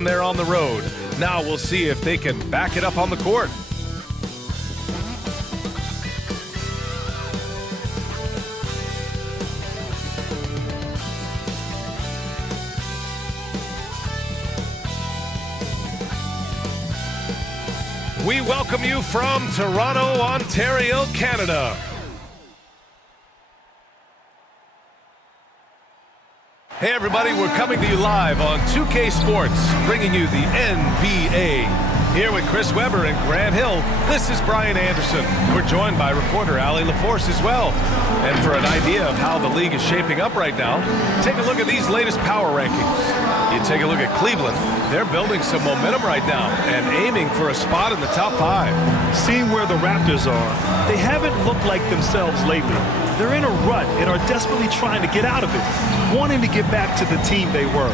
They're on the road. Now we'll see if they can back it up on the court. We welcome you from Toronto, Ontario, Canada. Hey everybody, we're coming to you live on 2K Sports, bringing you the NBA. Here with Chris Webber and Grant Hill, this is Brian Anderson. We're joined by reporter Allie LaForce as well. And for an idea of how the league is shaping up right now, take a look at these latest power rankings. You take a look at Cleveland, they're building some momentum right now and aiming for a spot in the top 5. Seeing where the Raptors are, they haven't looked like themselves lately. They're in a rut and are desperately trying to get out of it, wanting to get back to the team they were.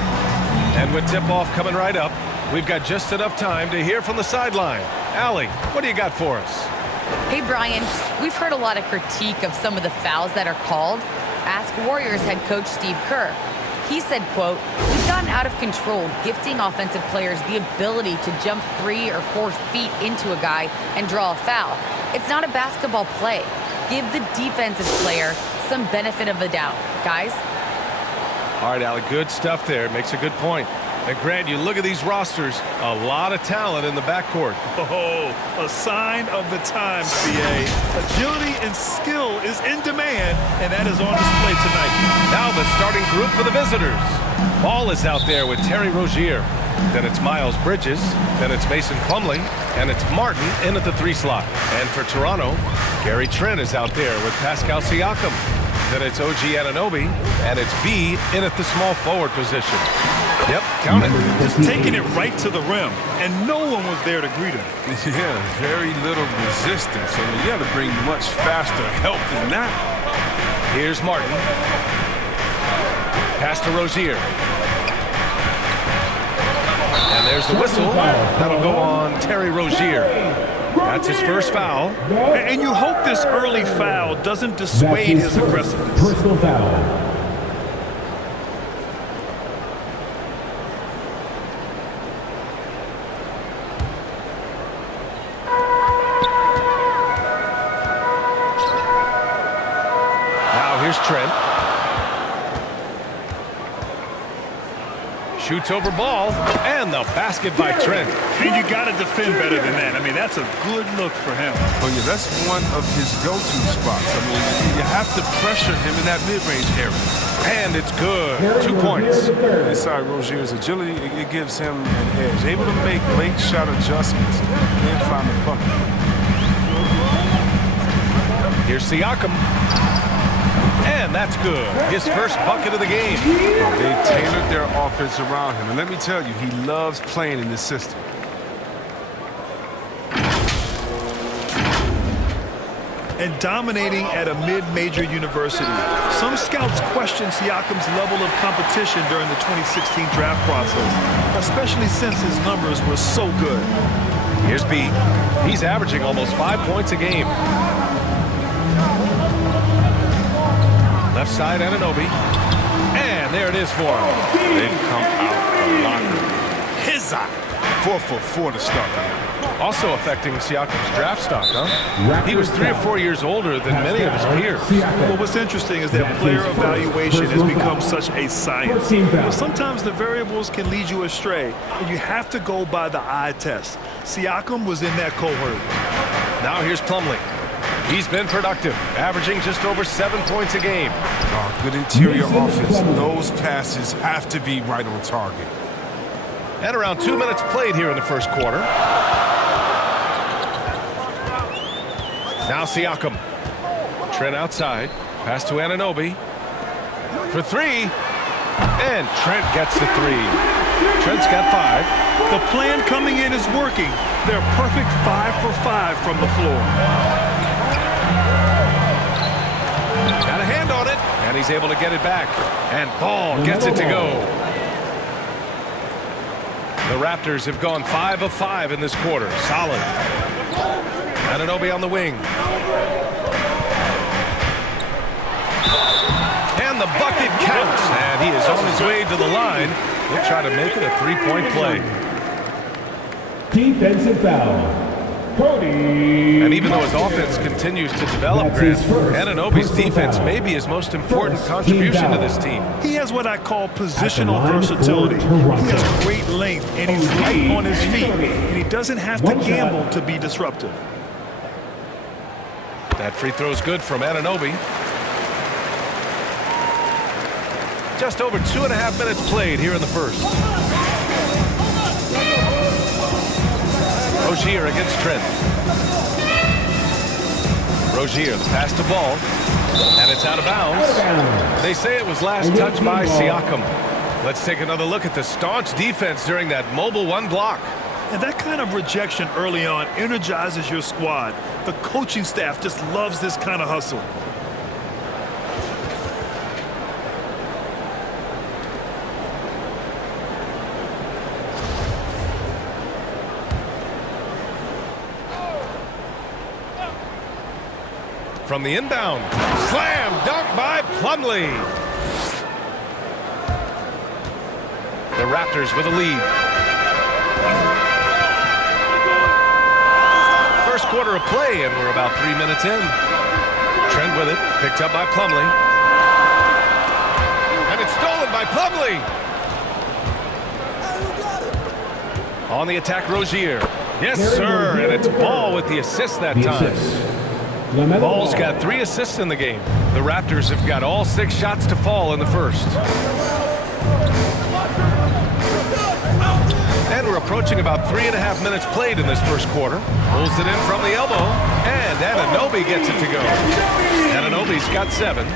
And with tip-off coming right up, we've got just enough time to hear from the sideline. Allie, what do you got for us? Hey, Brian, we've heard a lot of critique of some of the fouls that are called. Ask Warriors head coach Steve Kerr. He said, quote, "We've gotten out of control, gifting offensive players the ability to jump 3 or 4 feet into a guy and draw a foul. It's not a basketball play. Give the defensive player some benefit of the doubt, guys." All right, Allie, good stuff there. Makes a good point. And Grant, you look at these rosters, a lot of talent in the backcourt. Oh, a sign of the times, BA. Agility and skill is in demand, and that is on display tonight. Now the starting group for the visitors. Ball is out there with Terry Rozier. Then it's Miles Bridges. Then it's Mason Plumlee. And it's Martin in at the 3 slot. And for Toronto, Gary Trent is out there with Pascal Siakam. Then it's OG Anunoby. And it's B in at the small forward position. Yep, count it. Just taking it right to the rim, and no one was there to greet him. Yeah, very little resistance. I mean, you got to bring much faster help than that. Here's Martin. Pass to Rozier. And there's the whistle. That'll go on Terry Rozier. That's his first foul. And you hope this early foul doesn't dissuade his aggressiveness. Personal foul. Here's Trent. Shoots over ball, and the basket by Trent. And you got to defend better than that. I mean, that's a good look for him. Oh, yeah, that's one of his go-to spots. I mean, you have to pressure him in that mid-range area. And it's good. 2 points. Inside Rozier's agility, it gives him an edge. Able to make late shot adjustments and find the bucket. Here's Siakam. And that's good. His first bucket of the game. They've tailored their offense around him. And let me tell you, he loves playing in this system. And dominating at a mid-major university. Some scouts question Siakam's level of competition during the 2016 draft process, especially since his numbers were so good. Here's B. He's averaging almost 5 points a game. Left side, Anunoby. And there it is for him. They've come out a locker. His eye. 4'4" to start the night. Also affecting Siakam's draft stock, huh? He was 3 or 4 years older than many of his peers. Well, what's interesting is that player evaluation has become such a science. But sometimes the variables can lead you astray, and you have to go by the eye test. Siakam was in that cohort. Now here's Plumlee. He's been productive, averaging just over 7 points a game. Oh, good interior offense. Those passes have to be right on target. And around 2 minutes played here in the first quarter. Now Siakam. Trent outside. Pass to Anunoby. For 3. And Trent gets the 3. Trent's got 5. The plan coming in is working. They're perfect 5 for 5 from the floor. Got a hand on it, and he's able to get it back. And Ball gets it to go. The Raptors have gone 5 of 5 in this quarter. Solid. Anunoby on the wing. And the bucket counts. And he is on his way to the line He'll try to make it a three-point play. Defensive foul. Cody. And even though his offense continues to develop, Grant, Anunoby's defense may be his most important contribution to this team. He has what I call positional versatility. He has great length, and he's light on his feet, and he doesn't have to gamble to be disruptive. That free throw's good from Anunoby. Just over 2.5 minutes played here in the first. Rozier against Trent. Rozier, the pass to Ball, and it's out of bounds. They say it was last touched by Siakam. Let's take another look at the staunch defense during that mobile one block. And that kind of rejection early on energizes your squad. The coaching staff just loves this kind of hustle. From the inbound, slam dunk by Plumlee. The Raptors with a lead. First quarter of play, and we're about 3 minutes in. Trent with it, picked up by Plumlee. And it's stolen by Plumlee. On the attack, Rozier. Yes, sir, and it's Ball with the assist that time. Ball's got 3 assists in the game. The Raptors have got all 6 shots to fall in the first. And we're approaching about 3.5 minutes played in this first quarter. Pulls it in from the elbow, and Anunoby gets it to go. Anunoby's got 7.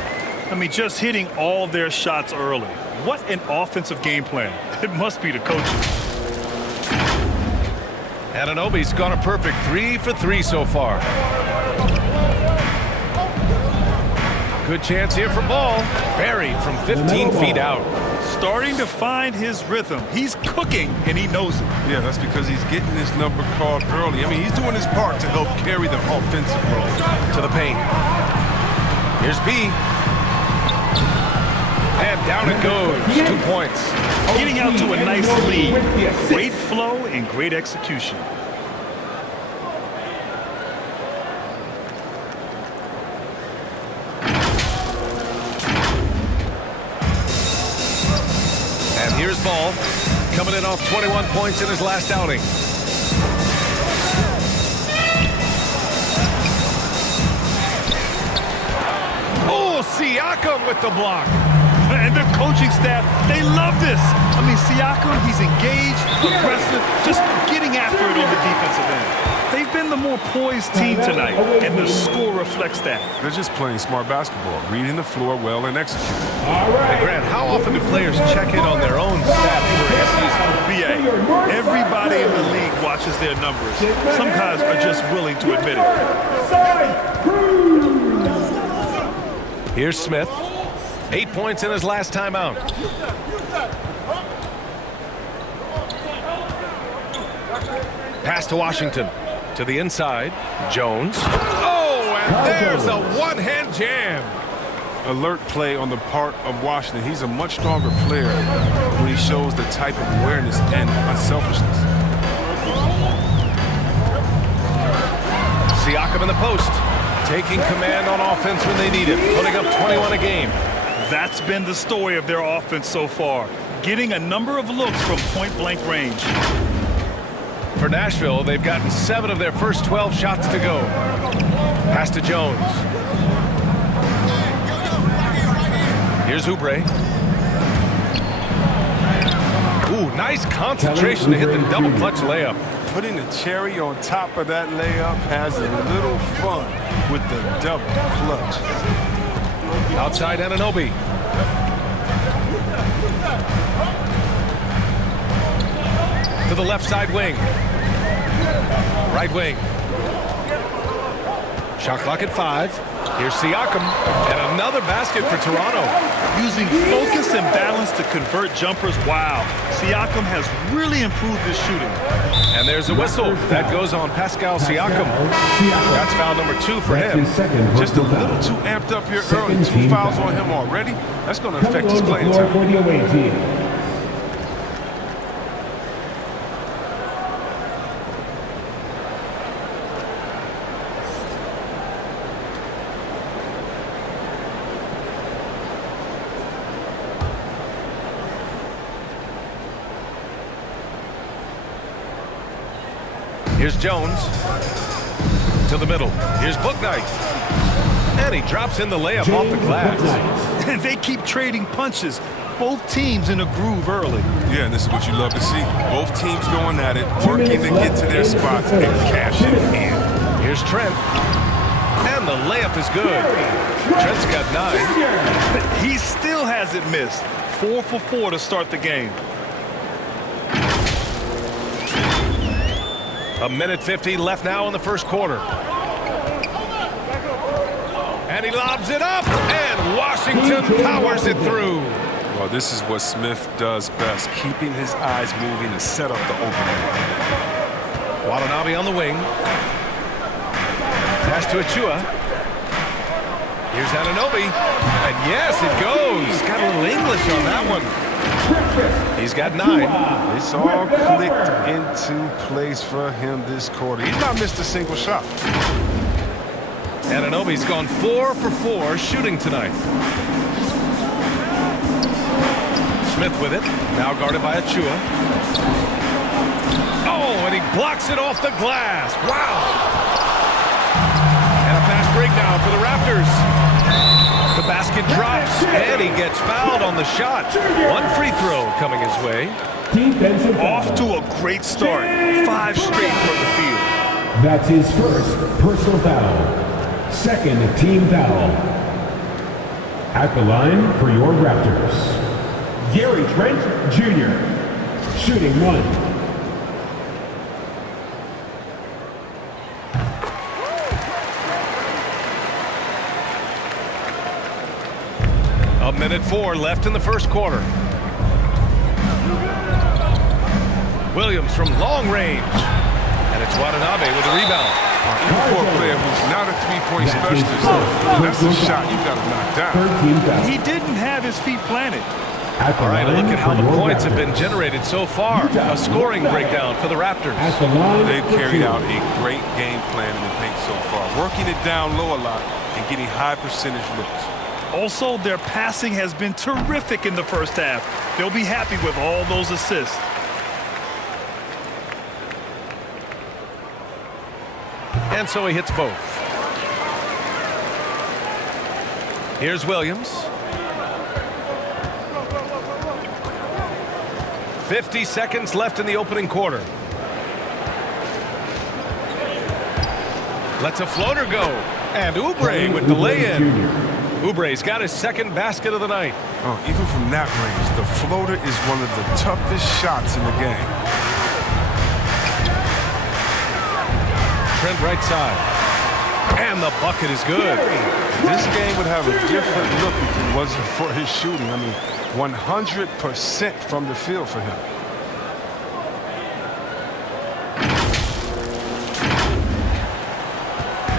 I mean, just hitting all their shots early. What an offensive game plan. It must be the coaches. Anunoby's gone a perfect 3 for 3 so far. Good chance here for Ball. Buried from 15 feet out. Starting to find his rhythm. He's cooking, and he knows it. Yeah, that's because he's getting his number called early. I mean, he's doing his part to help carry the offensive role. To the paint. Here's B. And down it goes. 2 points. Getting out to a nice lead. Great flow and great execution. Here's Ball, coming in off 21 points in his last outing. Oh, Siakam with the block. And the coaching staff, they love this. I mean, Siakam, he's engaged, aggressive, just getting after it on the defensive end. They've been the more poised team tonight, and the score reflects that. They're just playing smart basketball, reading the floor well and executing. Hey, Grant, how often do players check in on their own stats during a season? BA, everybody in the league watches their numbers. Some guys are just willing to admit it. Here's Smith. 8 points in his last time out. Pass to Washington. To the inside. Jones. Oh, and there's a one-hand jam. Alert play on the part of Washington. He's a much stronger player when he shows the type of awareness and unselfishness. Siakam in the post. Taking command on offense when they need it. Putting up 21 a game. That's been the story of their offense so far. Getting a number of looks from point-blank range. For Nashville, they've gotten 7 of their first 12 shots to go. Pass to Jones. Here's Oubre. Ooh, nice concentration to hit the double clutch layup. Putting the cherry on top of that layup has a little fun with the double clutch. Outside Anunoby. To the left side wing. Right wing. Shot clock at 5. Here's Siakam. And another basket for Toronto. Using focus and balance to convert jumpers. Wow. Siakam has really improved his shooting. And there's a whistle. That goes on Pascal Siakam. That's foul number 2 for him. Just a little too amped up here early. 2 fouls on him already. That's going to affect his playing time. Here's Jones. To the middle. Here's Bouknight. And he drops in the layup off the glass. And they keep trading punches. Both teams in a groove early. Yeah, and this is what you love to see. Both teams going at it, working to get to their spots and cashing in. Here's Trent. And the layup is good. Trent's got 9. He still hasn't missed. 4 for 4 to start the game. A minute 50 left now in the first quarter. And he lobs it up, and Washington powers it through. Well, this is what Smith does best, keeping his eyes moving to set up the opening. Watanabe on the wing. Pass to Achua. Here's Anunoby. And yes, it goes. Got a little English on that one. He's got 9. It's all clicked into place for him this quarter. He's not missed a single shot. Anunoby's gone 4 for 4 shooting tonight. Smith with it. Now guarded by Achua. Oh, and he blocks it off the glass. Wow. And a fast break now for the Raptors. The basket drops, and he gets fouled on the shot. 1 free throw coming his way. Defensive Off foul. to a great start. 5 straight from the field. That's his first personal foul. Second team foul. At the line for your Raptors, Gary Trent Jr. Shooting 1. A minute 4 left in the first quarter. Williams from long range. And it's Watanabe with the rebound. Even for a player who's not a three-point specialist, that's a shot you got to knock down. Third team foul. He didn't have his feet planted. At the All right, a line look at how for the your points have Raptors, been generated so far. A scoring breakdown for the Raptors. At the line They've for carried 2. out a great game plan in the paint so far, working it down low a lot and getting high percentage looks. Also, their passing has been terrific in the first half. They'll be happy with all those assists. And so he hits both. Here's Williams. 50 seconds left in the opening quarter. Lets a floater go. And Oubre with the lay-in. Oubre's got his second basket of the night. Oh, even from that range, the floater is one of the toughest shots in the game. Trent right side. And the bucket is good. This game would have a different look if it wasn't for his shooting. I mean, 100% from the field for him.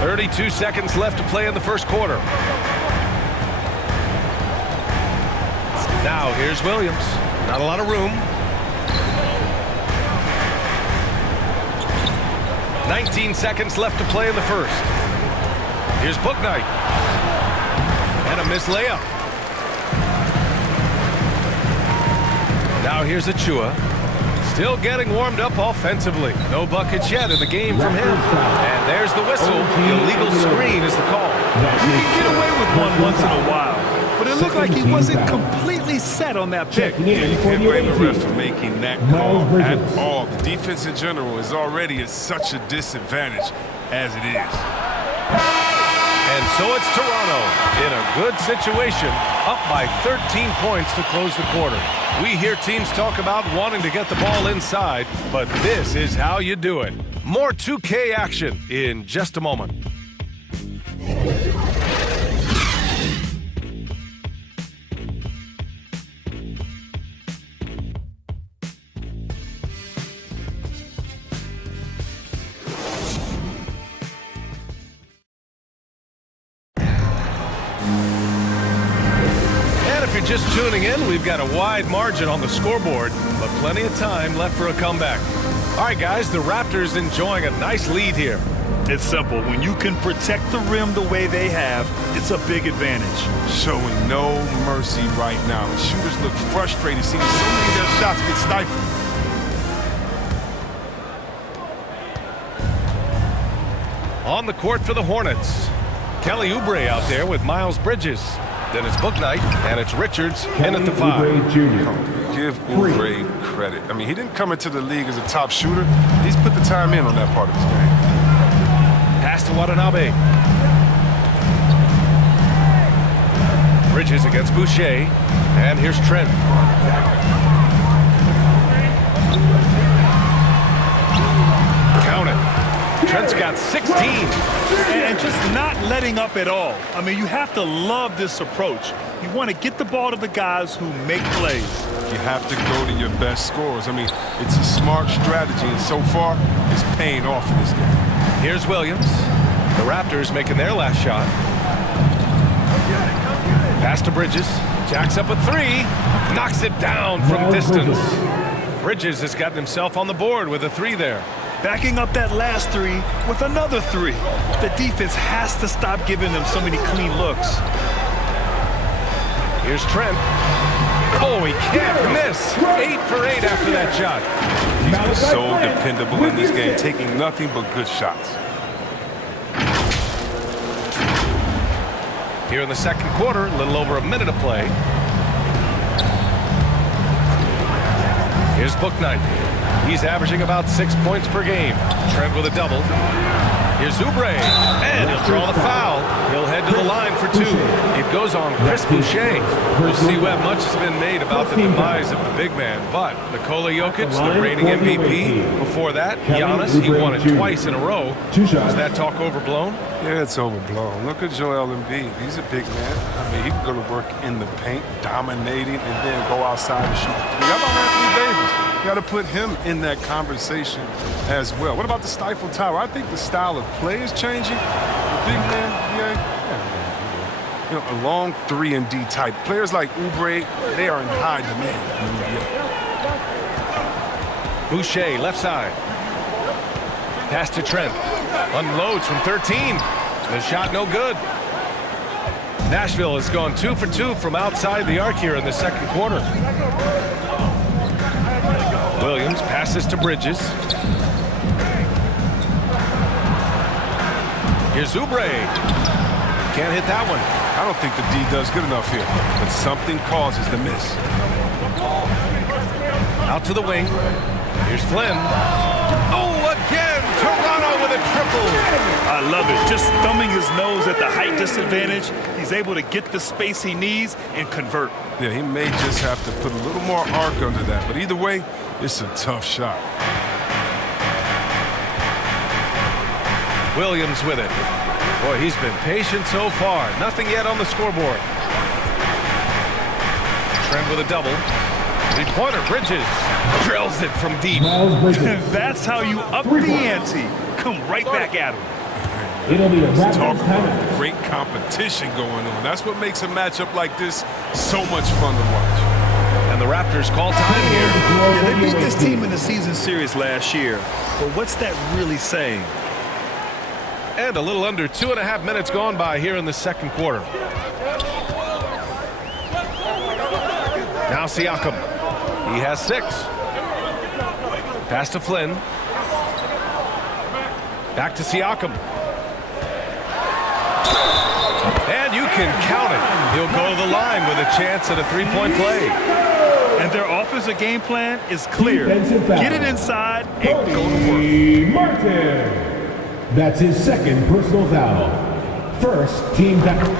.32 seconds left to play in the first quarter. Now here's Williams. Not a lot of room. 19 seconds left to play in the first. Here's Bouknight. And a missed layup. Now here's Achua. Still getting warmed up offensively. No buckets yet in the game from him. And there's the whistle. The illegal screen is the call. You can get away with one once in a while, but it looked like he wasn't completely set on that pick. You can't blame the ref for making that call at all. The defense in general is already at such a disadvantage as it is. And so it's Toronto in a good situation, up by 13 points to close the quarter. We hear teams talk about wanting to get the ball inside, but this is how you do it. More 2K action in just a moment. Just tuning in, we've got a wide margin on the scoreboard, but plenty of time left for a comeback. All right, guys, the Raptors enjoying a nice lead here. It's simple. When you can protect the rim the way they have, it's a big advantage. Showing no mercy right now. The shooters look frustrated, seeing so many of their shots get stifled. On the court for the Hornets, Kelly Oubre out there with Miles Bridges. Then it's Book Night, and it's Richards in at the 5. Oubre Jr. Give Oubre credit. I mean, he didn't come into the league as a top shooter. He's put the time in on that part of his game. Pass to Watanabe. Bridges against Boucher. And here's Trent. Count it. Trent's got 16. And just not letting up at all. I mean, you have to love this approach. You want to get the ball to the guys who make plays. You have to go to your best scorers. I mean, it's a smart strategy, and so far, it's paying off in this game. Here's Williams. The Raptors making their last shot. Pass to Bridges. Jacks up a 3. Knocks it down from distance. Bridges has gotten himself on the board with a 3 there. Backing up that last 3 with another 3. The defense has to stop giving them so many clean looks. Here's Trent. Oh, he can't miss. 8 for 8 after that shot. He's been so dependable in this game, taking nothing but good shots. Here in the second quarter, a little over a minute of play. Here's Book Night. He's averaging about 6 points per game. Trent with a double. Here's Oubre, and he'll draw the foul. He'll head to the line for 2. It goes on Chris Boucher. We'll see what much has been made about the demise of the big man, but Nikola Jokic, the reigning MVP. Before that, Giannis, he won it twice in a row. Was that talk overblown? Yeah, it's overblown. Look at Joel Embiid. He's a big man. I mean, he can go to work in the paint, dominating, and then go outside and shoot the 3. How about Anthony Davis? You got to put him in that conversation as well. What about the Stifle Tower? I think the style of play is changing. The big man, you know, a long 3 and D type. Players like Oubre, they are in high demand in the NBA. Boucher, left side. Pass to Trent. Unloads from 13. The shot no good. Nashville has gone 2 for 2 from outside the arc here in the second quarter. Williams passes to Bridges. Here's Oubre. Can't hit that one. I don't think the D does good enough here, but something causes the miss. Out to the wing. Here's Flynn. Oh, again! Toronto with a triple. I love it. Just thumbing his nose at the height disadvantage. He's able to get the space he needs and convert. Yeah, he may just have to put a little more arc under that, but either way, it's a tough shot. Williams with it. Boy, he's been patient so far. Nothing yet on the scoreboard. Trent with a double. Three-pointer, Bridges. Drills it from deep. That's how you up the ante. Come right back at him. It'll be a Let's talk Raptors about timeout. the great competition going on. That's what makes a matchup like this so much fun to watch. And the Raptors call time here. Yeah, they beat this team in the season series last year. But what's that really saying? And a little under 2.5 minutes gone by here in the second quarter. Now Siakam. He has 6. Pass to Flynn. Back to Siakam. And you can count it. He'll go to the line with a chance at a 3-point play. And their offensive game plan is clear. Defensive foul. Get it inside and go to work. Cody Martin. That's his second personal foul. First team foul.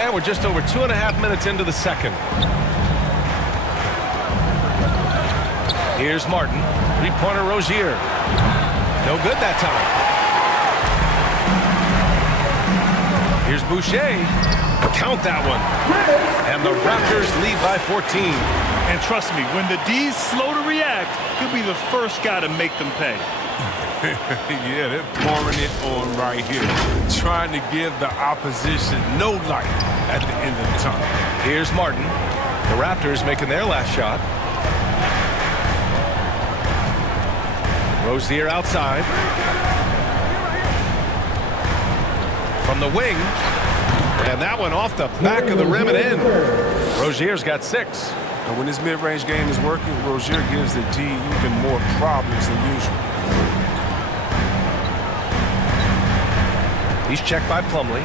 And we're just over 2.5 minutes into the second. Here's Martin. Three-pointer Rozier. No good that time. Here's Boucher. Count that one. And the Raptors lead by 14. And trust me, when the D's slow to react, he'll be the first guy to make them pay. Yeah, they're pouring it on right here. Trying to give the opposition no light at the end of the tunnel. Here's Martin. The Raptors making their last shot. Rozier outside. From the wing. And that one off the back of the rim and in. Rozier's got 6. And when his mid-range game is working, Rozier gives the D even more problems than usual. He's checked by Plumlee.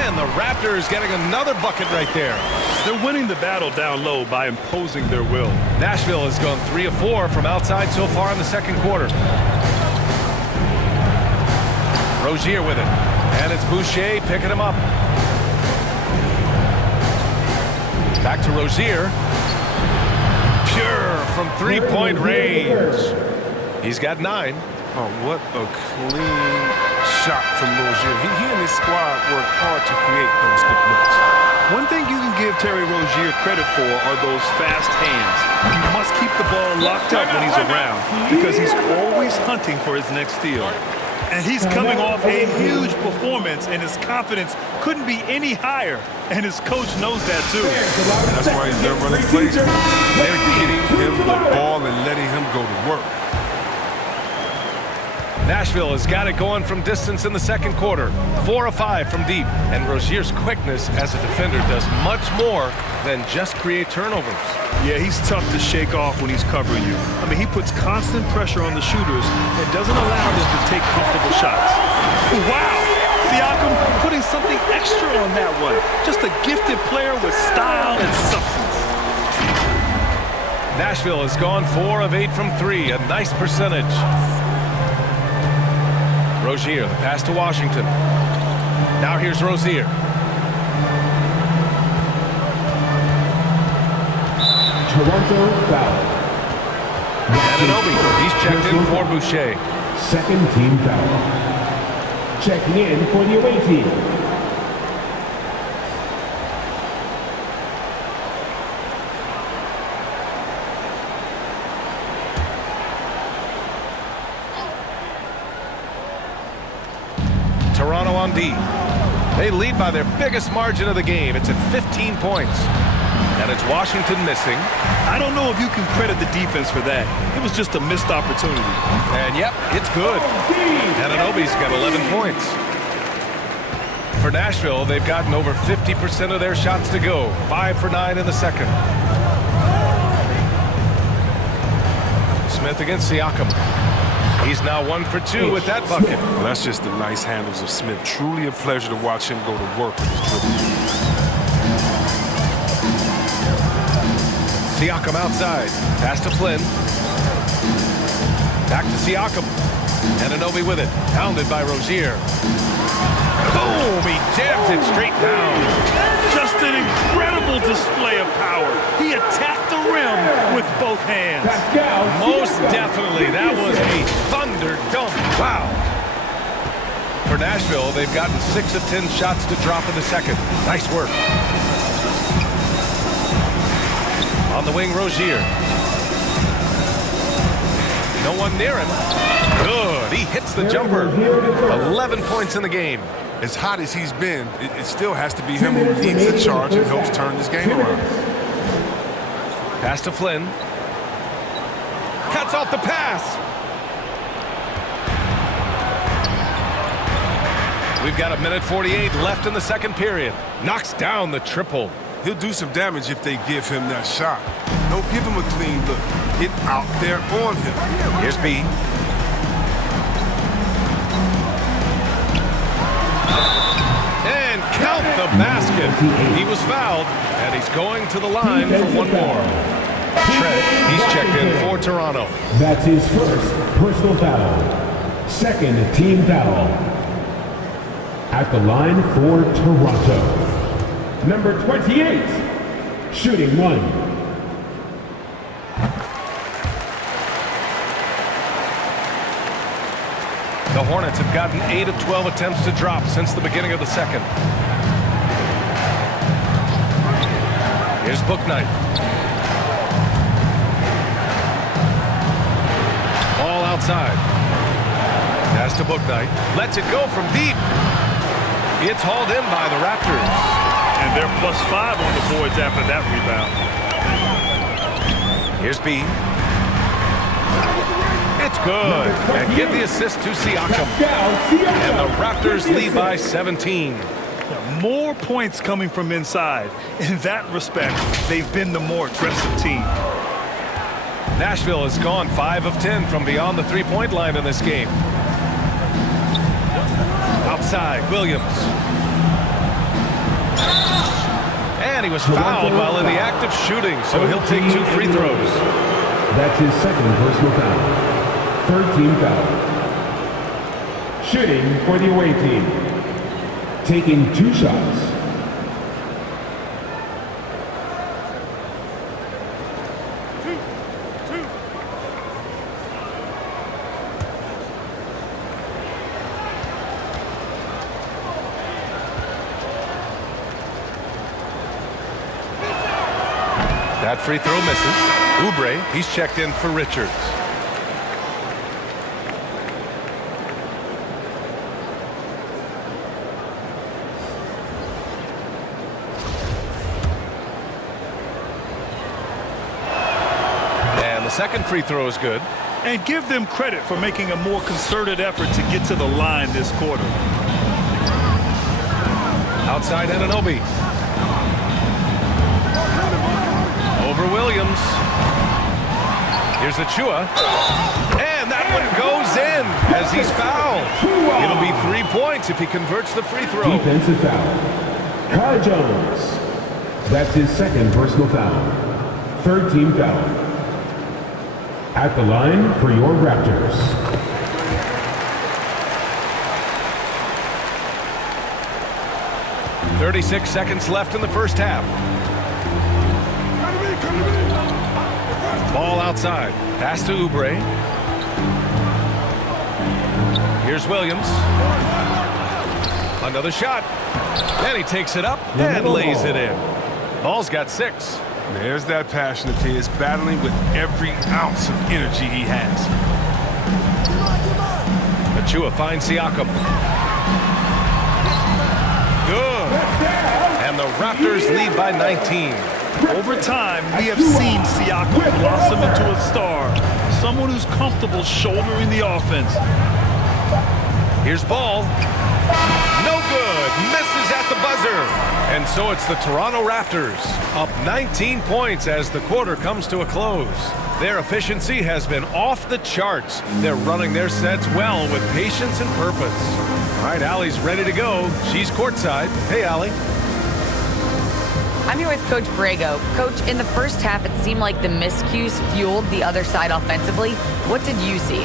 And the Raptors getting another bucket right there. They're winning the battle down low by imposing their will. Nashville has gone 3 of 4 from outside so far in the second quarter. Rozier with it. And it's Boucher picking him up. Back to Rozier. Pure from three-point range. He's got 9. Oh, what a clean shot from Rozier. He and his squad work hard to create those good looks. One thing you can give Terry Rozier credit for are those fast hands. You must keep the ball locked up when he's around because he's always hunting for his next steal. And he's coming off a huge performance, and his confidence couldn't be any higher. And his coach knows that, too. That's why they're running plays. They're getting him the ball and letting him go to work. Nashville has got it going from distance in the second quarter. 4 of 5 from deep. And Rozier's quickness as a defender does much more than just create turnovers. Yeah, he's tough to shake off when he's covering you. I mean, he puts constant pressure on the shooters and doesn't allow them to take comfortable shots. Wow! Siakam putting something extra on that one. Just a gifted player with style and substance. Nashville has gone 4 of 8 from 3. A nice percentage. Rozier, the pass to Washington. Now here's Rozier. Toronto foul. Anunoby, he's checked in for Boucher. Second team foul. Checking in for the away team. Toronto on D. They lead by their biggest margin of the game. It's at 15 points. And it's Washington missing. I don't know if you can credit the defense for that. It was just a missed opportunity. And yep, it's good. Anunoby's got 11 points. For Nashville, they've gotten over 50% of their shots to go. 5 for 9 in the second. Smith against Siakam. He's now 1 for 2 with that bucket. Well, that's just the nice handles of Smith. Truly a pleasure to watch him go to work with his dribble. Siakam outside. Pass to Flynn. Back to Siakam. Anunoby with it. Pounded by Rozier. Boom! He jams it straight down. Just an incredible display of power. He attacked the rim with both hands. Most definitely. That was a thunder dunk. Wow. For Nashville, they've gotten 6 of 10 shots to drop in the second. Nice work. On the wing, Rozier. No one near him. Good. He hits the jumper. 11 points in the game. As hot as he's been, it still has to be him who leads the charge and helps turn this game around. Pass to Flynn. Cuts off the pass. We've got 1:48 left in the second period. Knocks down the triple. He'll do some damage if they give him that shot. Don't give him a clean look. Get out there on him. Here's B. And count the basket. He was fouled, and he's going to the line for one more. Trent, he's checked in for Toronto. That's his first personal foul. Second team foul. At the line for Toronto. Number 28, shooting 1. The Hornets have gotten 8 of 12 attempts to drop since the beginning of the second. Here's Bouknight. Ball outside. Pass to Bouknight. Lets it go from deep. It's hauled in by the Raptors. And they're +5 on the boards after that rebound. Here's B. It's good. And give the assist to Siakam. And the Raptors lead by 17. More points coming from inside. In that respect, they've been the more aggressive team. Nashville has gone 5 of 10 from beyond the three-point line in this game. Outside, Williams. And he was fouled while in the act of shooting, so he'll take 2 free throws. That's his second personal foul. Third team foul. Shooting for the away team. Taking 2 shots. That free throw misses. Oubre, he's checked in for Richards. And the second free throw is good. And give them credit for making a more concerted effort to get to the line this quarter. Outside Anunoby. Over Williams. Here's Achua. And that one goes in as he's fouled. It'll be 3 points if he converts the free throw. Defensive foul. Kai Jones. That's his second personal foul. Third team foul. At the line for your Raptors. .36 seconds left in the first half. Ball outside. Pass to Oubre. Here's Williams. Another shot. And he takes it up and lays it in. Ball's got 6. There's that passion of his, battling with every ounce of energy he has. Achua finds Siakam. Good. And the Raptors lead by 19. Over time, we have seen Siakam blossom into a star. Someone who's comfortable shouldering the offense. Here's Ball. No good. Misses at the buzzer. And so it's the Toronto Raptors up 19 points as the quarter comes to a close. Their efficiency has been off the charts. They're running their sets well with patience and purpose. All right, Allie's ready to go. She's courtside. Hey, Allie. I'm here with Coach Borrego. Coach, in the first half, it seemed like the miscues fueled the other side offensively. What did you see?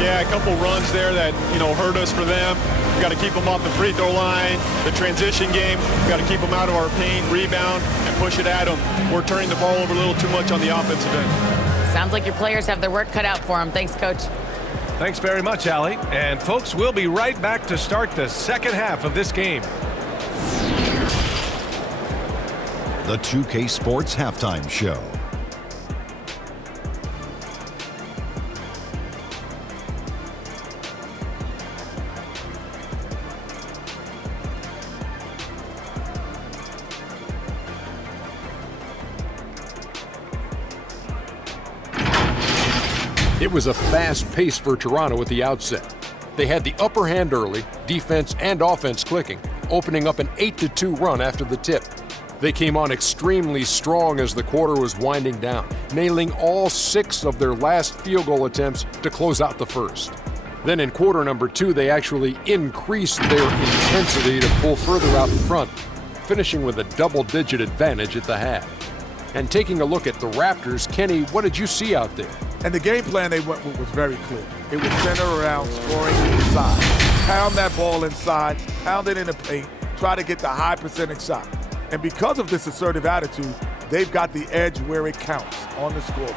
Yeah, a couple runs there that, hurt us for them. We got to keep them off the free throw line. The transition game, we got to keep them out of our paint, rebound, and push it at them. We're turning the ball over a little too much on the offensive end. Sounds like your players have their work cut out for them. Thanks, Coach. Thanks very much, Allie. And folks, we'll be right back to start the second half of this game. The 2K Sports Halftime Show. It was a fast pace for Toronto at the outset. They had the upper hand early, defense and offense clicking, opening up an 8-2 run after the tip. They came on extremely strong as the quarter was winding down, nailing all 6 of their last field goal attempts to close out the first. Then in quarter number 2, they actually increased their intensity to pull further out in front, finishing with a double-digit advantage at the half. And taking a look at the Raptors, Kenny, what did you see out there? And the game plan they went with was very clear. It was centered around scoring inside. Pound that ball inside, pound it in the paint, try to get the high percentage shot. And because of this assertive attitude, they've got the edge where it counts on the scoreboard.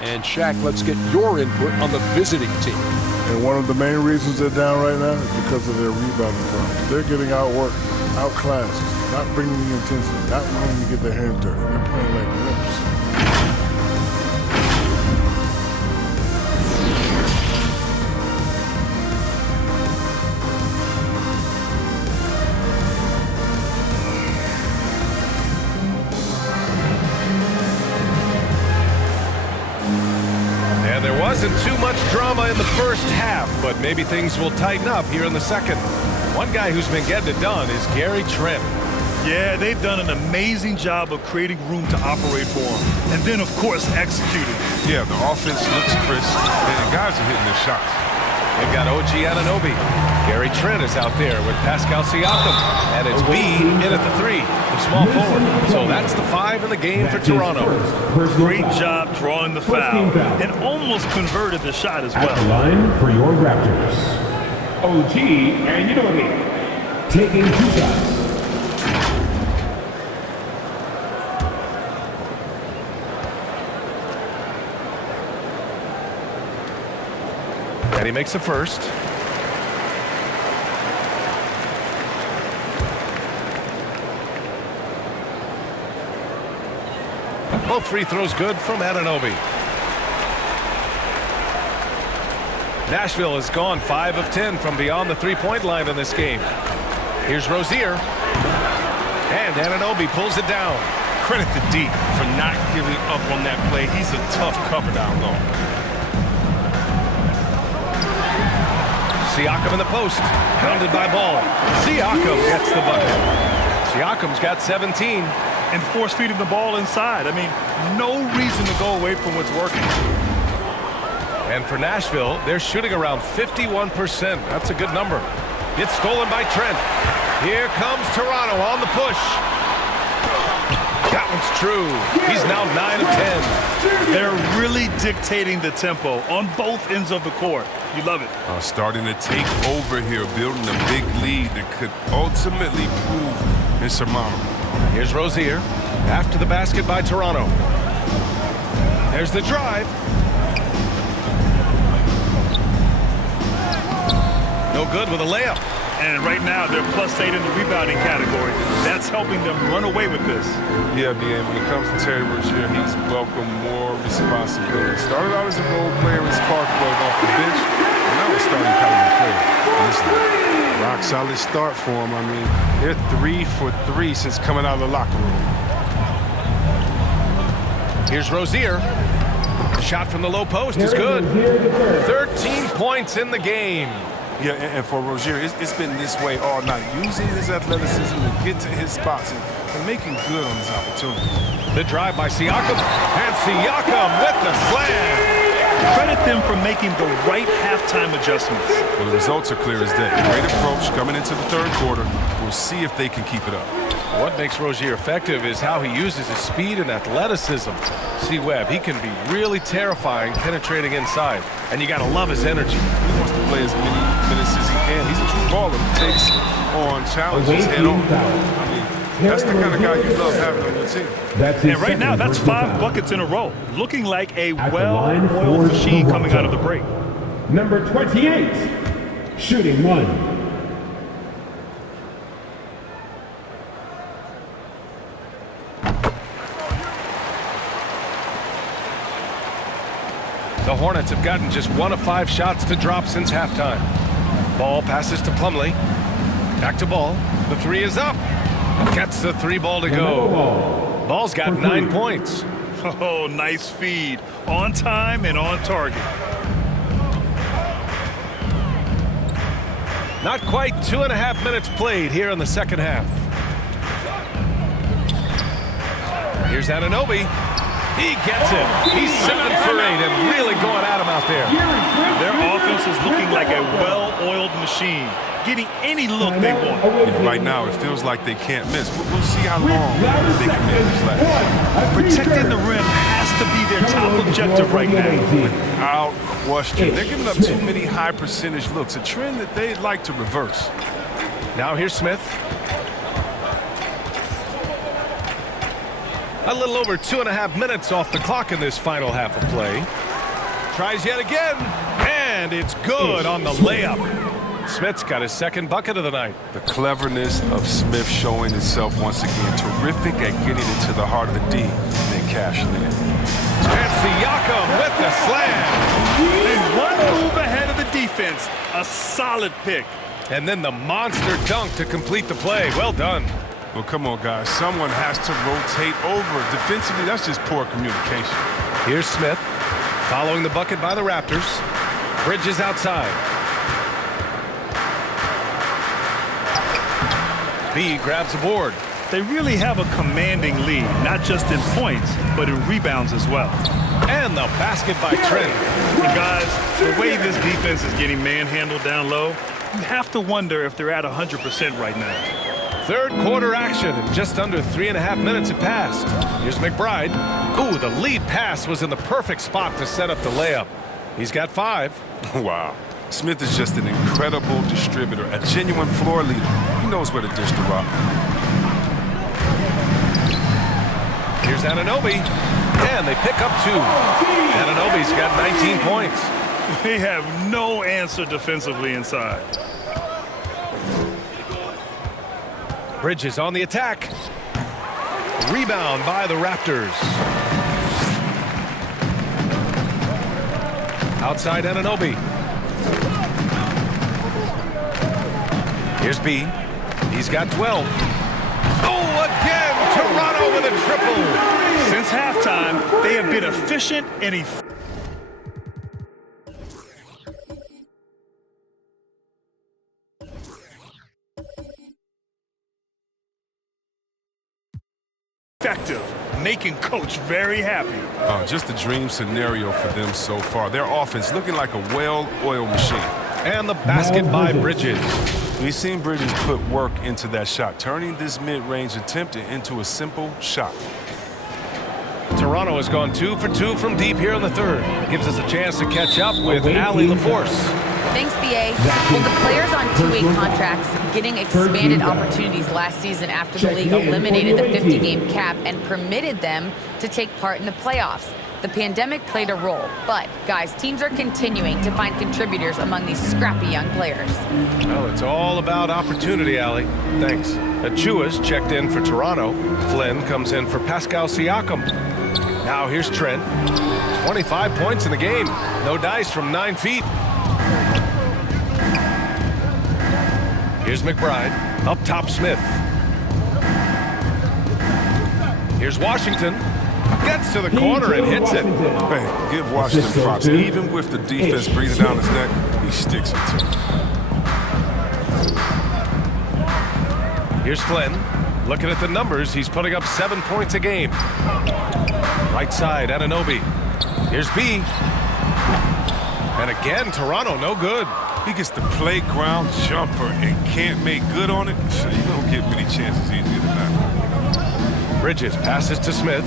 And Shaq, let's get your input on the visiting team. And one of the main reasons they're down right now is because of their rebounding problem. They're getting outworked, outclassed, not bringing the intensity, not willing to get their hands dirty. They're playing like wimps. Wasn't too much drama in the first half, but maybe things will tighten up here in the second. One guy who's been getting it done is Gary Trent. Yeah, they've done an amazing job of creating room to operate for him. And then, of course, executing. Yeah, the offense looks crisp, and guys are hitting their shots. They've got OG Anunoby. Gary Trent is out there with Pascal Siakam. And it's B in at the 3, the small forward. So that's the 5 in the game for Toronto. Great job drawing the foul. And almost converted the shot as well. At the line for your Raptors, OG Anunoby, taking 2 shots. And he makes the first. Both free throws good from Anunoby. Nashville has gone 5 of 10 from beyond the three-point line in this game. Here's Rozier. And Anunoby pulls it down. Credit to D for not giving up on that play. He's a tough cover down low. Siakam in the post. Pounded by Ball. Siakam gets the bucket. Siakam's got 17. And force-feeding the ball inside. I mean, no reason to go away from what's working. And for Nashville, they're shooting around 51%. That's a good number. It's stolen by Trent. Here comes Toronto on the push. That one's true. He's now 9 of 10. They're really dictating the tempo on both ends of the court. You love it. Starting to take over here, building a big lead that could ultimately prove insurmountable. Here's Rozier. After the basket by Toronto. There's the drive. No good with a layup. And right now, they're +8 in the rebounding category. That's helping them run away with this. Yeah, BA, when it comes to Terry Rozier, he's welcomed more responsibility. Started out as a role player in spark plug off the bench, and now he's starting caliber player. Listen, rock solid start for him. I mean, they're 3 for 3 since coming out of the locker room. Here's Rozier. Shot from the low post is good. 13 points in the game. Yeah, and for Rozier, it's been this way all night. Using his athleticism to get to his spots and making good on his opportunities. The drive by Siakam. And Siakam with the slam. Credit them for making the right halftime adjustments. Well, the results are clear as day. Great approach coming into the third quarter. We'll see if they can keep it up. What makes Rozier effective is how he uses his speed and athleticism. See Webb, he can be really terrifying penetrating inside. And you got to love his energy. He wants to play as many minutes as he can. He's a true baller who takes on challenges head on. I mean, that's the kind of guy you love having on your team. And right now, that's 5 buckets in a row. Looking like a well-oiled machine coming out of the break. Number 28, shooting 1. The Hornets have gotten just 1 of 5 shots to drop since halftime. Ball passes to Plumlee. Back to Ball. The 3 is up. Gets the 3 ball to go. Ball's got 9 points. Oh, nice feed. On time and on target. Not quite 2.5 minutes played here in the second half. Here's Anunoby. He gets it. He's 7 for 8 and really going at him out there. Their offense is looking like a well-oiled machine, getting any look they want. Right now, it feels like they can't miss. We'll see how long they can manage that. Protecting the rim has to be their top objective right now. Without question. They're giving up too many high-percentage looks, a trend that they'd like to reverse. Now here's Smith. A little over 2.5 minutes off the clock in this final half of play. Tries yet again, and it's good on the layup. Smith's got his 2nd bucket of the night. The cleverness of Smith showing itself once again. Terrific at getting it to the heart of the D and then cashing in. And Siakam with the slam. And 1 move ahead of the defense. A solid pick. And then the monster dunk to complete the play. Well done. Well, come on, guys. Someone has to rotate over. Defensively, that's just poor communication. Here's Smith, following the bucket by the Raptors. Bridges outside. B grabs a board. They really have a commanding lead, not just in points, but in rebounds as well. And the basket by Trent. And guys, the way this defense is getting manhandled down low, you have to wonder if they're at 100% right now. Third quarter action, and just under 3.5 minutes have passed. Here's McBride. Ooh, the lead pass was in the perfect spot to set up the layup. He's got 5. Wow. Smith is just an incredible distributor, a genuine floor leader. He knows where to dish the rock. Here's Anunoby, and they pick up 2. Anunoby's got 19 points. They have no answer defensively inside. Bridges on the attack. Rebound by the Raptors. Outside Anunoby. Here's B. He's got 12. Oh, again! Toronto with a triple. Since halftime, they have been efficient and effective, making Coach very happy. Just a dream scenario for them so far. Their offense looking like a well-oiled machine. And the basket by Bridges. We've seen Bridges put work into that shot, turning this mid-range attempt into a simple shot. Toronto has gone 2 for 2 from deep here in the third. Gives us a chance to catch up with Allie LaForce. Thanks, BA. Well, the players on two-way contracts getting expanded opportunities last season after the league eliminated the 50-game cap and permitted them to take part in the playoffs. The pandemic played a role, but, guys, teams are continuing to find contributors among these scrappy young players. Well, it's all about opportunity, Allie. Thanks. Achua's checked in for Toronto. Flynn comes in for Pascal Siakam. Now here's Trent. 25 points in the game. No dice from 9 feet. Here's McBride. Up top, Smith. Here's Washington. Gets to the corner and hits it. Hey, give Washington props. Even with the defense breathing down his neck, he sticks it to him. Here's Flynn. Looking at the numbers, he's putting up 7 points a game. Right side, Anunoby. Here's B. And again, Toronto, no good. He gets the playground jumper and can't make good on it. You don't get many chances easier than that. Bridges passes to Smith.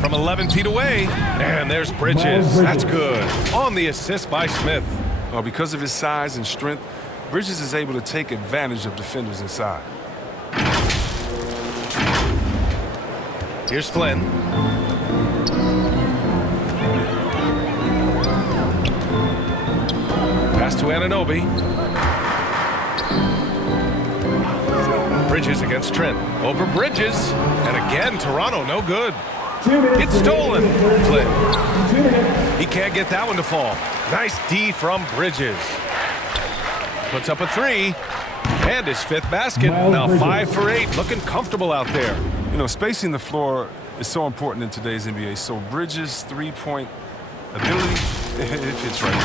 From 11 feet away. And there's Bridges. That's good. On the assist by Smith. Well, because of his size and strength, Bridges is able to take advantage of defenders inside. Here's Flynn. Pass to Anunoby. Bridges against Trent. Over Bridges. And again, Toronto, no good. It's stolen. Flynn. He can't get that one to fall. Nice D from Bridges. Puts up a 3. And his 5th basket. Now 5 for 8. Looking comfortable out there. You know, spacing the floor is so important in today's NBA. So Bridges' three-point ability, it fits right.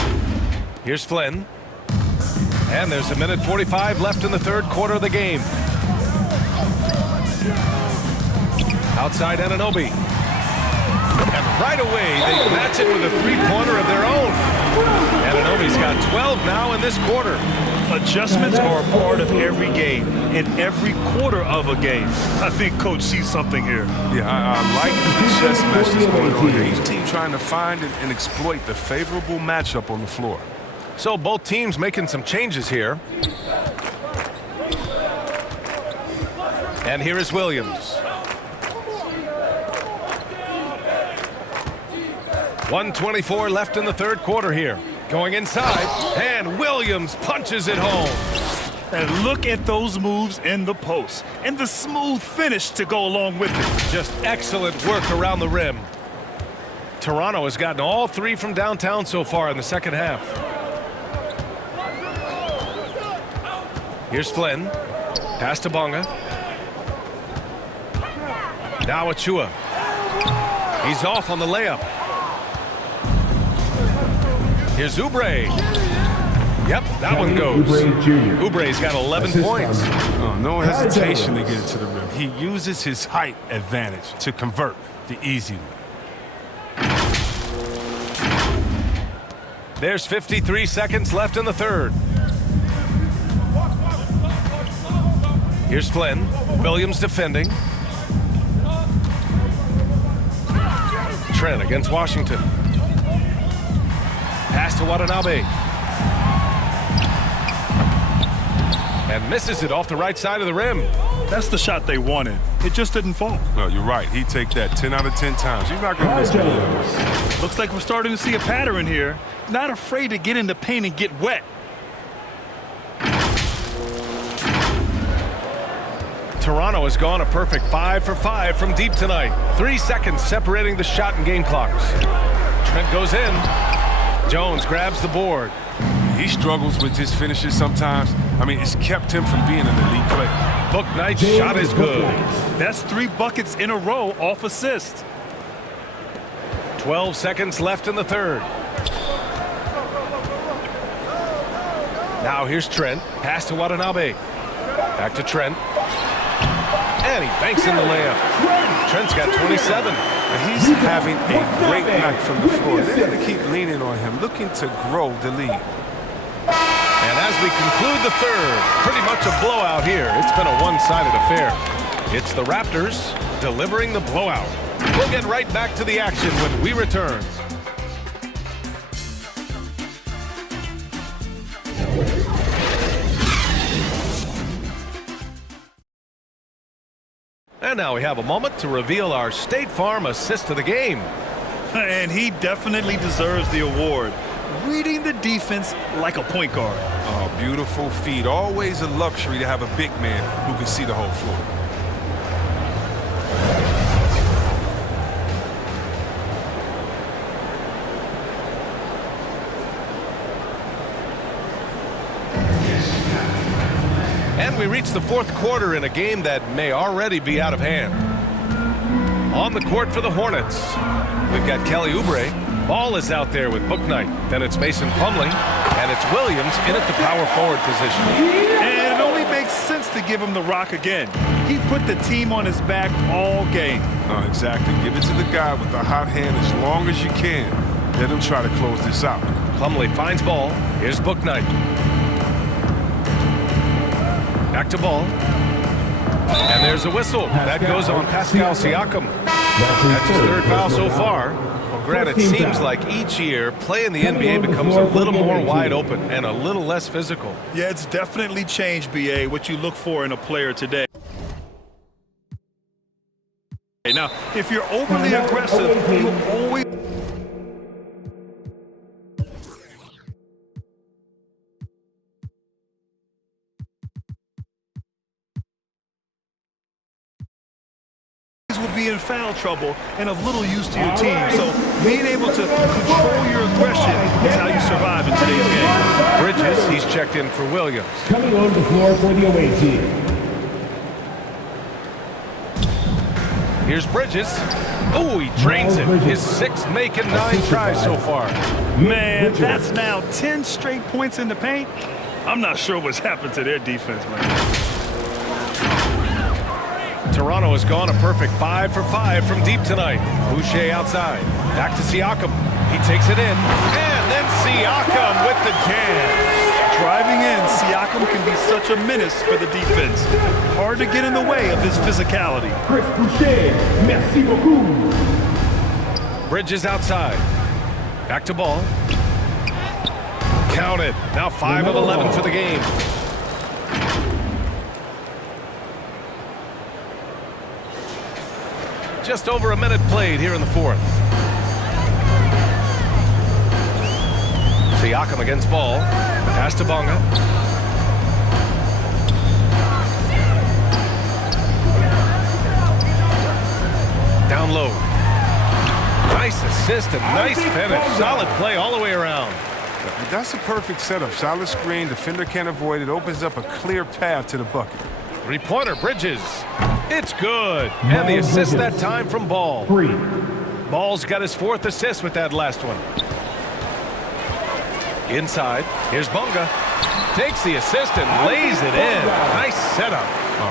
Here's Flynn. And there's 1:45 left in the third quarter of the game. Outside Anunoby. And right away, they match it with a three-pointer of their own. Anunoby's got 12 now in this quarter. Adjustments are a part of every game, in every quarter of a game. I think Coach sees something here. Yeah, I like the chess match that's going on here. Each team trying to find and exploit the favorable matchup on the floor. So both teams making some changes here. And here is Williams. 1:24 left in the third quarter here. Going inside, and Williams punches it home. And look at those moves in the post, and the smooth finish to go along with it. Just excellent work around the rim. Toronto has gotten all 3 from downtown so far in the second half. Here's Flynn. Pass to Bonga. Now Achua. He's off on the layup. Here's Oubre. Yep, that one goes. Oubre Jr. Oubre's got 11 Assist points. Oh, no hesitation to get it to the rim. He uses his height advantage to convert the easy one. There's 53 seconds left in the third. Here's Flynn. Williams defending. Trent against Washington. Pass to Watanabe. And misses it off the right side of the rim. That's the shot they wanted. It just didn't fall. No, you're right. He'd take that 10 out of 10 times. He's not going to miss it. Looks like we're starting to see a pattern here. Not afraid to get in the paint and get wet. Toronto has gone a perfect 5 for 5 from deep tonight. 3 seconds separating the shot and game clocks. Trent goes in. Jones grabs the board. He struggles with his finishes sometimes. I mean, it's kept him from being an elite player. Bouknight's shot is good. That's 3 buckets in a row off assist. 12 seconds left in the third. Now here's Trent. Pass to Watanabe. Back to Trent. And he banks in the layup. Trent's got 27. He's having a great night from the floor. They're going to keep leaning on him, looking to grow the lead. And as we conclude the third, pretty much a blowout here. It's been a one-sided affair. It's the Raptors delivering the blowout. We'll get right back to the action when we return. And now we have a moment to reveal our State Farm assist of the game. And he definitely deserves the award. Reading the defense like a point guard. Oh, beautiful feed. Always a luxury to have a big man who can see the whole floor. And we reach the fourth quarter in a game that may already be out of hand. On the court for the Hornets, we've got Kelly Oubre. Ball is out there with Bouknight. Then it's Mason Plumlee, and it's Williams in at the power forward position. And it only makes sense to give him the rock again. He put the team on his back all game. Oh, exactly. Give it to the guy with the hot hand as long as you can. Let him try to close this out. Plumlee finds ball. Here's Bouknight. Back to ball. And there's a whistle. That goes on Pascal Siakam. That's his third foul so far. Well, Grant, it seems like each year play in the NBA becomes a little more wide open and a little less physical. Yeah, it's definitely changed, BA, what you look for in a player today. Now, if you're overly aggressive, you always... will be in foul trouble and of little use to your team. So being able to control your aggression is how you survive in today's game. Bridges, he's checked in for Williams. Coming on the floor for the away team. Here's Bridges. Oh, he drains it. His sixth make and 9 tries so far. Man, that's now 10 straight points in the paint. I'm not sure what's happened to their defense, man. Toronto has gone a perfect 5 for 5 from deep tonight. Boucher outside. Back to Siakam. He takes it in. And then Siakam with the jam. Driving in, Siakam can be such a menace for the defense. Hard to get in the way of his physicality. Chris Boucher, merci beaucoup. Bridges outside. Back to ball. Count it. Now 5 of 11 for the game. Just over a minute played here in the fourth. Siakam against ball. Pass to Bonga. Down low. Nice assist and nice finish. Solid play all the way around. That's a perfect setup. Solid screen. Defender can't avoid it. Opens up a clear path to the bucket. Three-pointer, Bridges. It's good. And the assist that time from Ball. Ball's got his 4th assist with that last one. Inside, here's Bunga. Takes the assist and lays it in. Nice setup.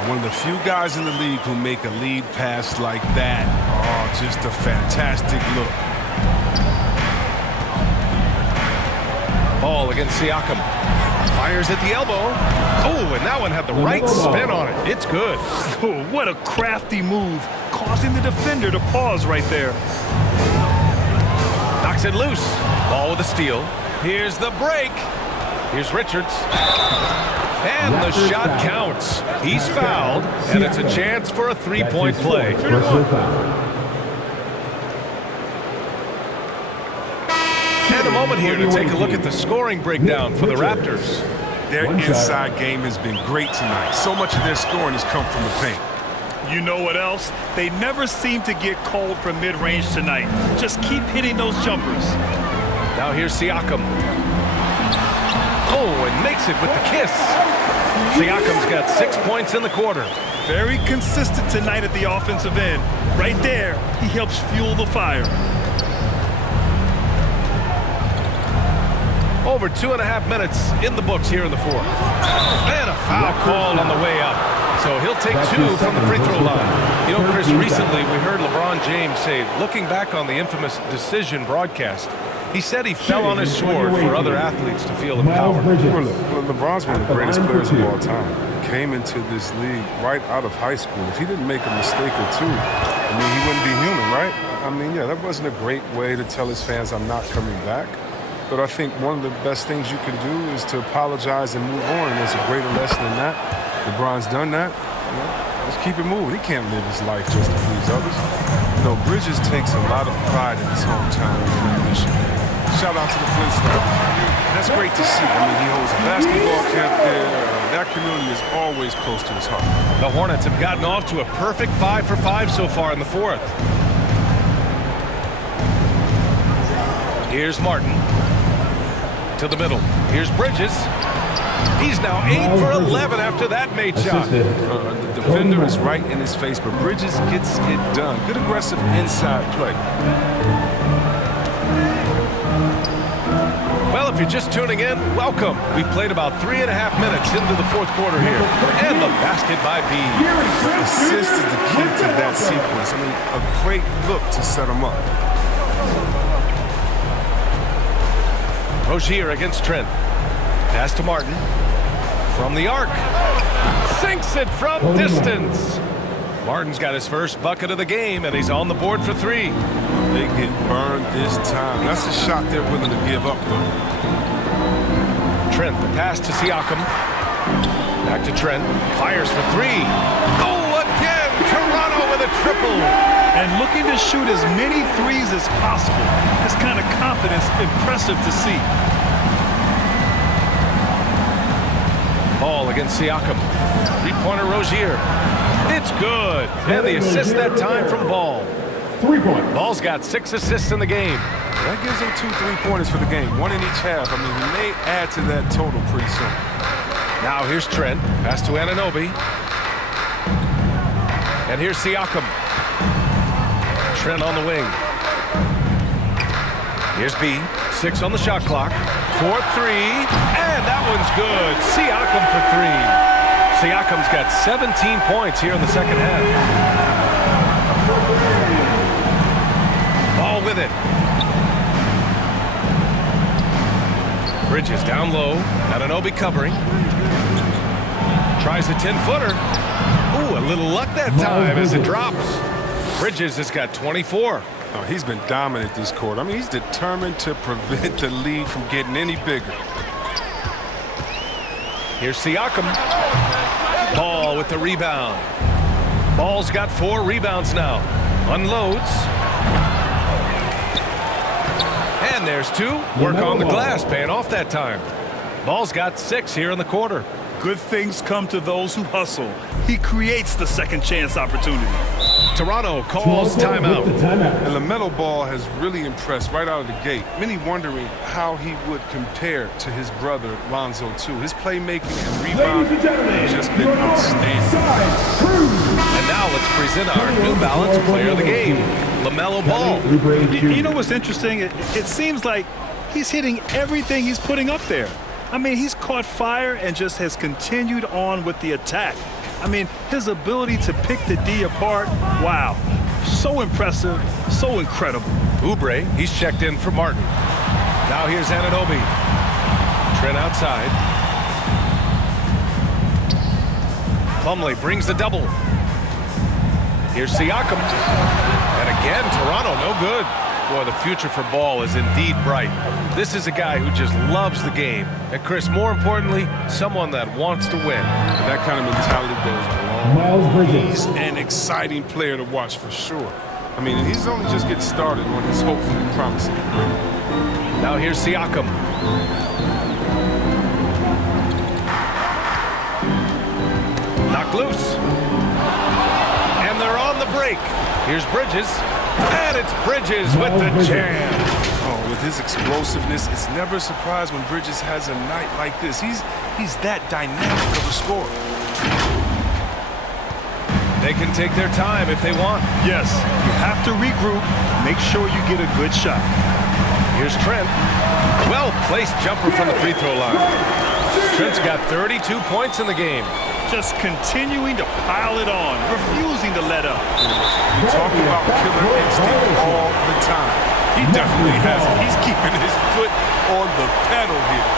One of the few guys in the league who make a lead pass like that. Oh, just a fantastic look. Ball against Siakam. Fires at the elbow. Oh, and that one had the right spin on it. It's good. Oh, what a crafty move, causing the defender to pause right there. Knocks it loose. Ball with a steal. Here's the break. Here's Richards. And the shot counts. He's fouled, and it's a chance for a three-point play. And a moment here to take a look at the scoring breakdown for the Raptors. Their inside game has been great tonight. So much of their scoring has come from the paint. You know what else? They never seem to get cold from mid-range tonight. Just keep hitting those jumpers. Now here's Siakam. Oh, and makes it with the kiss. Siakam's got 6 points in the quarter. Very consistent tonight at the offensive end. Right there, he helps fuel the fire. Over 2.5 minutes in the books here in the fourth. And a foul call on the way up. So he'll take 2 from the free throw line. You know, Chris, recently we heard LeBron James say, looking back on the infamous decision broadcast, he said he fell on his sword for other athletes to feel empowered. Well, LeBron's one of the greatest players of all time. Came into this league right out of high school. If he didn't make a mistake or two, I mean, he wouldn't be human, right? I mean, yeah, that wasn't a great way to tell his fans, I'm not coming back. But I think one of the best things you can do is to apologize and move on. And there's a greater lesson than that. LeBron's done that. You know, just keep it moving. He can't live his life just to please others. You know, Bridges takes a lot of pride in his hometown in Flint, Michigan. Shout out to the Flintstones. That's great to see. I mean, he holds a basketball camp there. That community is always close to his heart. The Hornets have gotten off to a perfect 5 for 5 so far in the fourth. Here's Martin. To the middle. Here's Bridges. He's now 8 for 11 after that made shot. The defender is right in his face, but Bridges gets it done. Good aggressive inside play. Well, if you're just tuning in, welcome. We played about 3.5 minutes into the fourth quarter here. And the basket by B. The assist is the key to that sequence. I mean, a great look to set him up. Rozier against Trent. Pass to Martin. From the arc. Sinks it from distance. Martin's got his first bucket of the game, and he's on the board for 3. They get burned this time. That's a shot they're willing to give up, though. Trent, the pass to Siakam. Back to Trent. Fires for 3. Oh, again! Toronto with a triple. And looking to shoot as many threes as possible. This kind of confidence, impressive to see. Ball against Siakam. Three-pointer Rozier. It's good. And the assist that time from Ball. 3 points. Ball's got 6 assists in the game. That gives him 2 3-pointers for the game. 1 in each half. I mean, he may add to that total pretty soon. Now here's Trent. Pass to Anunoby. And here's Siakam. Trent on the wing. Here's B. 6 on the shot clock. 4-3. And that one's good. Siakam for 3. Siakam's got 17 points here in the second half. Ball with it. Bridges down low. Anunoby covering. Tries a 10-footer. Ooh, a little luck that time as it drops. Bridges has got 24. Oh, he's been dominant this quarter. I mean, he's determined to prevent the lead from getting any bigger. Here's Siakam. Ball with the rebound. Ball's got 4 rebounds now. Unloads. And there's 2. Work on the glass, paying off that time. Ball's got 6 here in the quarter. Good things come to those who hustle. He creates the second chance opportunity. Toronto calls timeout. And LaMelo Ball has really impressed right out of the gate. Many wondering how he would compare to his brother, Lonzo, too. His playmaking and rebounding has just been outstanding. And now let's present our New Balance player of the game, LaMelo Ball. You know what's interesting? It seems like He's hitting everything he's putting up there. I mean, he's caught fire and just has continued on with the attack. I mean, his ability to pick the D apart, wow. So impressive, so incredible. Oubre, he's checked in for Martin. Now here's Anunoby. Trent outside. Plumlee brings the double. Here's Siakam. And again, Toronto, no good. Boy, the future for ball is indeed bright. This is a guy who just loves the game. And Chris, more importantly, someone that wants to win. That kind of mentality goes a long Miles way. Bridges. He's an exciting player to watch for sure. I mean, he's only just getting started on his hopefully promising career. Now here's Siakam. Knocked loose. And they're on the break. Here's Bridges. And it's Bridges with the jam. Oh, with his explosiveness, it's never a surprise when Bridges has a night like this. He's that dynamic of a scorer. They can take their time if they want. Yes, you have to regroup. Make sure you get a good shot. Here's Trent. Well-placed jumper from the free throw line. Trent's got 32 points in the game. Just continuing to pile it on, refusing to let up. You talk about killer instinct all the time. He definitely has it. He's keeping his foot on the pedal here.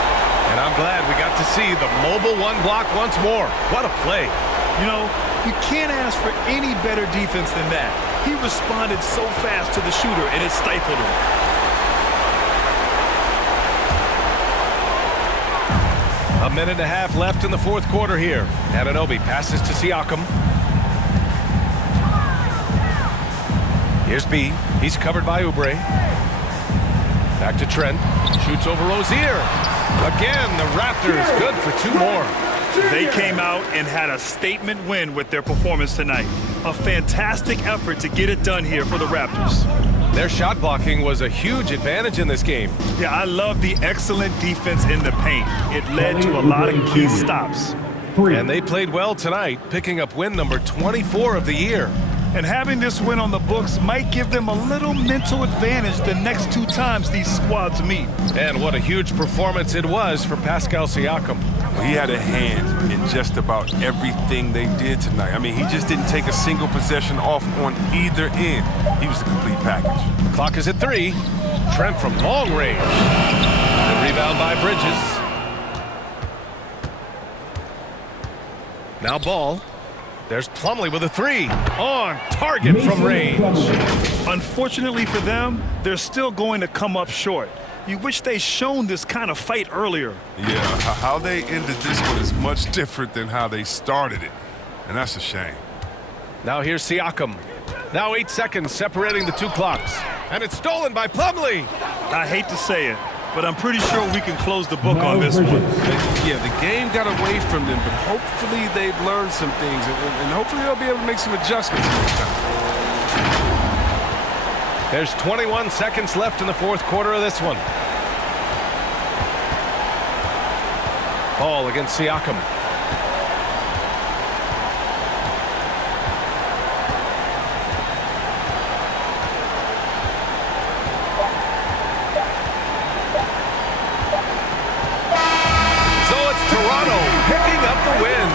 And I'm glad we got to see the mobile one block once more. What a play. You know, you can't ask for any better defense than that. He responded so fast to the shooter, and it stifled him. A minute and a half left in the fourth quarter here. Anunoby passes to Siakam. Here's B. He's covered by Oubre. Back to Trent. Shoots over Rozier. Again, the Raptors good for two more. They came out and had a statement win with their performance tonight. A fantastic effort to get it done here for the Raptors. Their shot blocking was a huge advantage in this game. Yeah, I love the excellent defense in the paint. It led to a lot of key stops. And they played well tonight, picking up win number 24 of the year. And having this win on the books might give them a little mental advantage the next two times these squads meet. And what a huge performance it was for Pascal Siakam. He had a hand in just about everything they did tonight. I mean, he just didn't take a single possession off on either end. He was a complete package. Clock is at 3. Trent from long range. The rebound by Bridges. Now Ball. There's Plumlee with a 3. On target from range. Unfortunately for them, they're still going to come up short. You wish they'd shown this kind of fight earlier. Yeah, how they ended this one is much different than how they started it. And that's a shame. Now here's Siakam. Now 8 seconds separating the two clocks. And it's stolen by Plumlee. I hate to say it, but I'm pretty sure we can close the book on this one. Yeah, the game got away from them, but hopefully they've learned some things, and hopefully they'll be able to make some adjustments next time. There's 21 seconds left in the fourth quarter of this one. Ball against Siakam. Toronto picking up the win.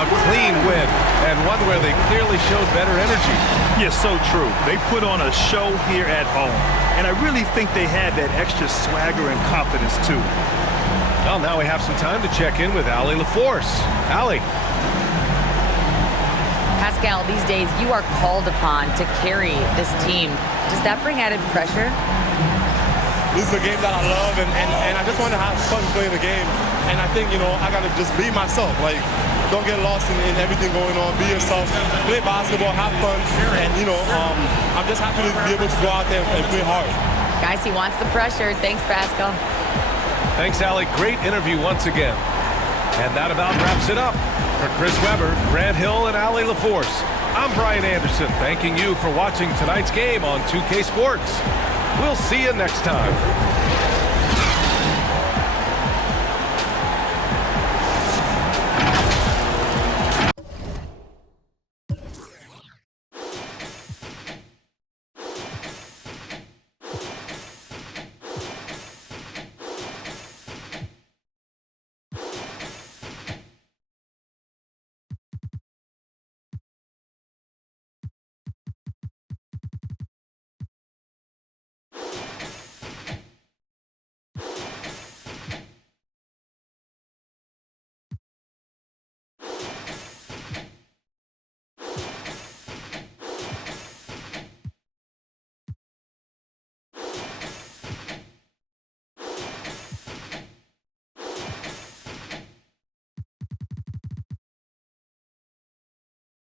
A clean win, and one where they clearly showed better energy. Yeah, so true. They put on a show here at home, and I really think they had that extra swagger and confidence, too. Well, now we have some time to check in with Allie LaForce. Allie. Pascal, these days you are called upon to carry this team. Does that bring added pressure? This is a game that I love, and I just want to have fun playing the game. And I think, you know, I got to just be myself. Like, don't get lost in everything going on. Be yourself. Play basketball, have fun. And, you know, I'm just happy to be able to go out there and play hard. Guys, he wants the pressure. Thanks, Pascal. Thanks, Allie. Great interview once again. And that about wraps it up. For Chris Webber, Grant Hill, and Allie LaForce, I'm Brian Anderson, thanking you for watching tonight's game on 2K Sports. We'll see you next time.